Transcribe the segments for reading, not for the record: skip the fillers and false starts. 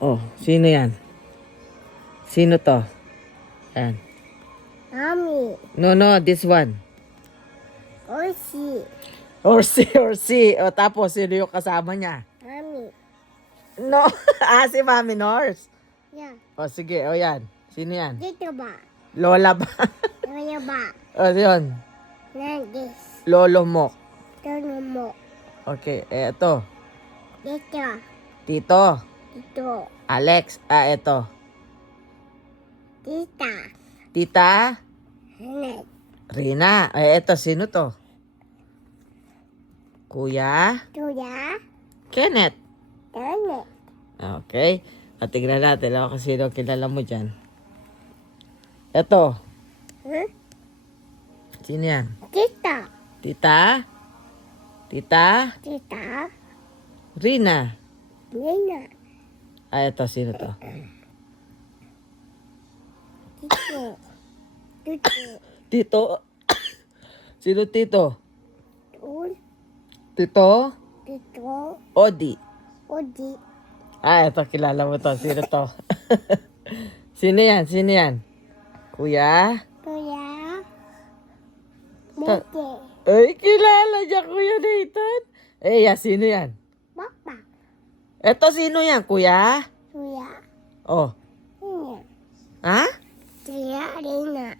Oh, sino yan? Sino to? Yan. Mommy. No, this one. Oshi. Orsi. O, tapos, sino yung kasama niya? Mommy. No, si Mami Nors. Yeah. O, sige, o yan. Sino yan? Dito ba? Lola ba? Kaya ba? O, yun. Nandis. Lolo mo. Tono mo. Okay, eto. Dito. Tito. Dito. Alex. Eto. Tita. Tita. Hanay. Rina. Eto, sino to? Kuya. Tuya. Kenneth. Tono. Okay. At tignan natin ako kung sino kilala mo dyan. Eto. Huh? Sino yan? Tita. Tita? Tita? Tita. Rina. Nina. Eto, sino to? Tito. Tito. Tito? Sino tito? Tul. Tito? Tito. Odi. Odi. Eto, kilala mo to. Sino to? Sino yan? Sino yan? Kuya? Tuya. Ta- Mete. Ay, kilala niya, Kuya Nathan. Sino yan? Papa. Eto, sino yan, Kuya? Tuya. Oh. Nina. Ha? Tuya. Rina.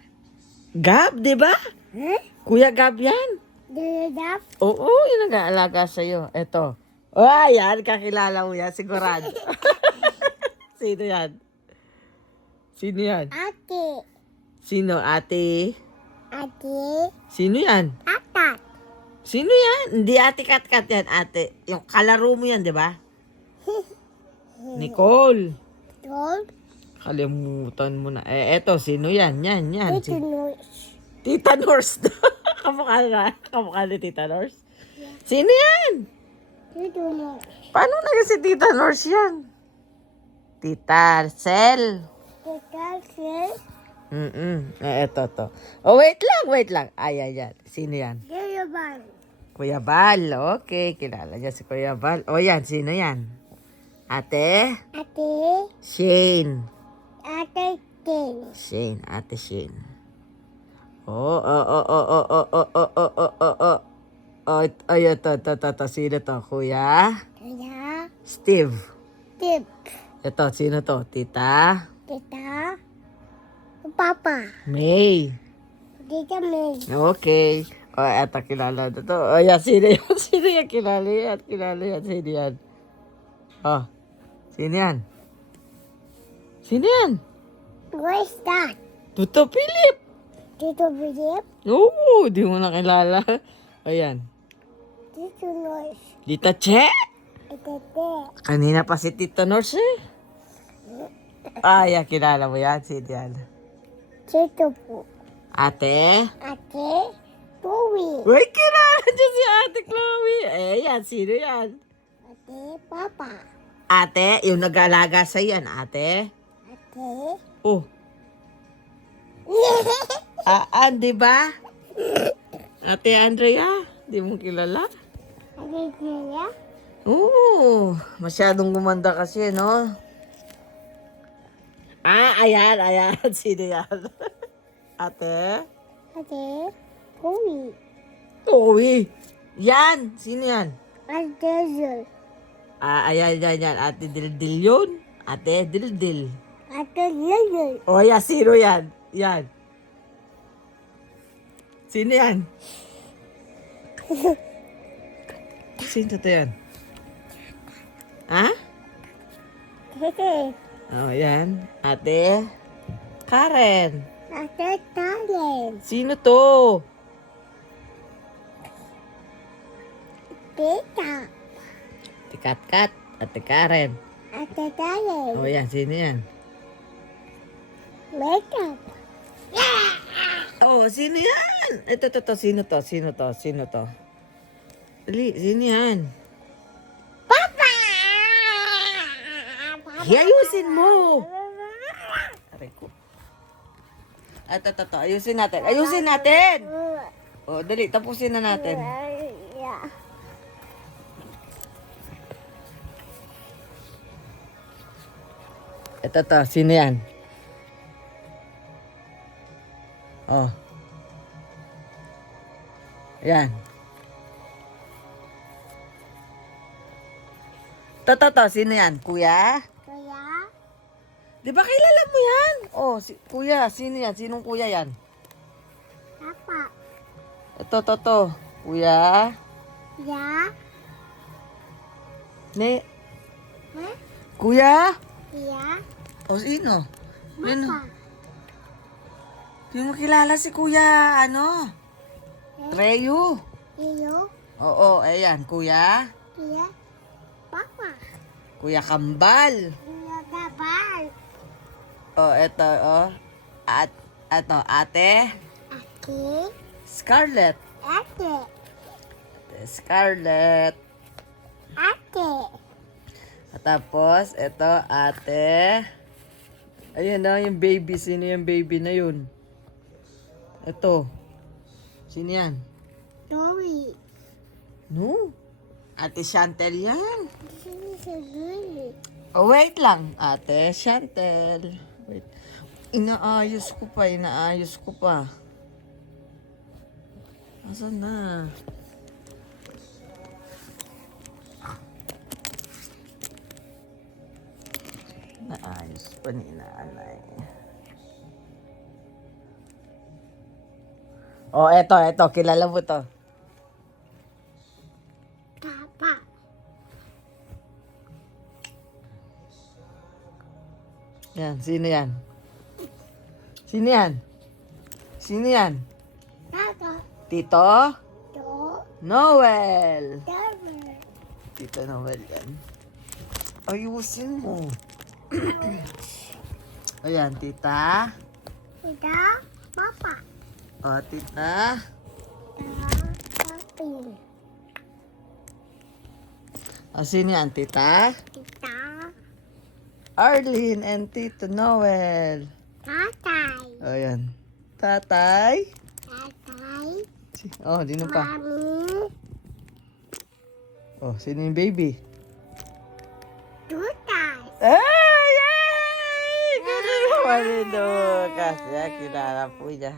Gab, di ba? Huh? Kuya Gab yan. Dudap. Oo, yun ang nag-aalaga sa'yo. Eto. Yan, kakilala mo yan, sigurado. Sino yan? Sino yan? Ate. Sino, ate? Ate. Sino yan? Tatat. Sino yan? Hindi ate Kat-Kat yan, ate. Yung kalaro mo yan, di ba? Nicole. Tul. Kalimutan mo na. Eto, sino yan? Yan. Tito Nurse. Tita Nurse. Kamukha ni Tita Nurse. Sino yan? Tito Nurse. Paano na si Tita Nurse yan? Tita Arcel. Tita Sil. Eto to. Oh, wait lang. Yan. Sino yan? Dudabang. Kuya Bal. Okay, kilala niya si Kuya Bal. Yan. Sino yan? Ate? Ate. Shane. Ate Tin. Ate Shane. Ito. Sino to? Kuya? Tuya. Steve. Tip. Ito, sino to? Tita? Tita. Papa. May. Tita May. Okay. Eto, kilala na to. Yan, sino yan? Sino yan? Kilala yan. Sino yan? Sino yan? Sino yan? Where's that? Tuto Philip. Tito Philip. Oo, di mo na kilala. Ayan. Tito Nurse. Tita Che. Tete. Kanina pa si Tita Nurse eh. Yan, kilala mo yan. Sino yan? Tito po. Ate? Ate. Tuwi. Uy, kilala niya si Ate Chloe. Yan, sino yan? Ate. Papa. Ate, yung nag-alaga sa yan, ate. Ate. Oh, di ba? Ate Andrea, di mo kilala? Ate Tia. Oo, masyadong gumanda kasi, no? Ayan. Sino yan? Ate? Ate. Tuwi. Uy, yan. Sino yan? Ate Zul. Ayan. Ate Dildil yun. Ate Dildil. Ate Zul. Yan. Sino yan? Yan. Sino yan? Sino to yan? Ha? Tete. Yan. Ate Karen. Ate Talen. Sino to? Tita. Ate Kat-Kat. Ate Karen. Ate Talen. Yan. Sino yan? Makeup. Sino yan? Ito. Sino to? Dali, sino yan? Papa! Ayusin mo! Aray ko. Ayusin natin. Dali, tapusin na natin. Yeah. Ito to, sino yan? Oh. Yan. To, sino yan? Kuya? Kuya. Di ba kilala mo yan? Oh, kuya, sino yan? Sinong kuya yan? Papa. Ito, to. Kuya? Ya. Ne? Huh? Kuya? Ya. O, sino? Sino? Papa. Di mo kilala si kuya, ano? Treyu. Iyo. Oo, ayan, kuya. Kuya. Papa. Kuya Kambal. Kuya Gabal. Oh, eto, oh. Ate. Aki. Scarlett. Ate. Scarlett. Ate. At tapos, eto, ate. Ayun na, yung baby. Sino yung baby na yun? Eto. Sino yan? Dory. No. Ate Chantel yan. Sino si Dory? Oh, wait lang. Ate Chantel. Wait. Inaayos ko pa. Asan na? Naayos pa ni nanay. Oh, eto. Kilala mo to. Papa. Yan, sino yan? Sino yan? Sino yan? Tata. Tito? Do. Noel. Dory. Tito Noel yan. Ayusin mo. Ayan, tita. Tita. Papa. O, tita. Papi. O, sino yan, tita? Tita. Arlene and Tito Noel. Tatay. O, yan. Tatay. Tatay. Oh, sino pa? Mami. Oh, sino yung baby? Tutay. Ay! Yay! Galing mo rin, Lucas. Yan, kilala po niya.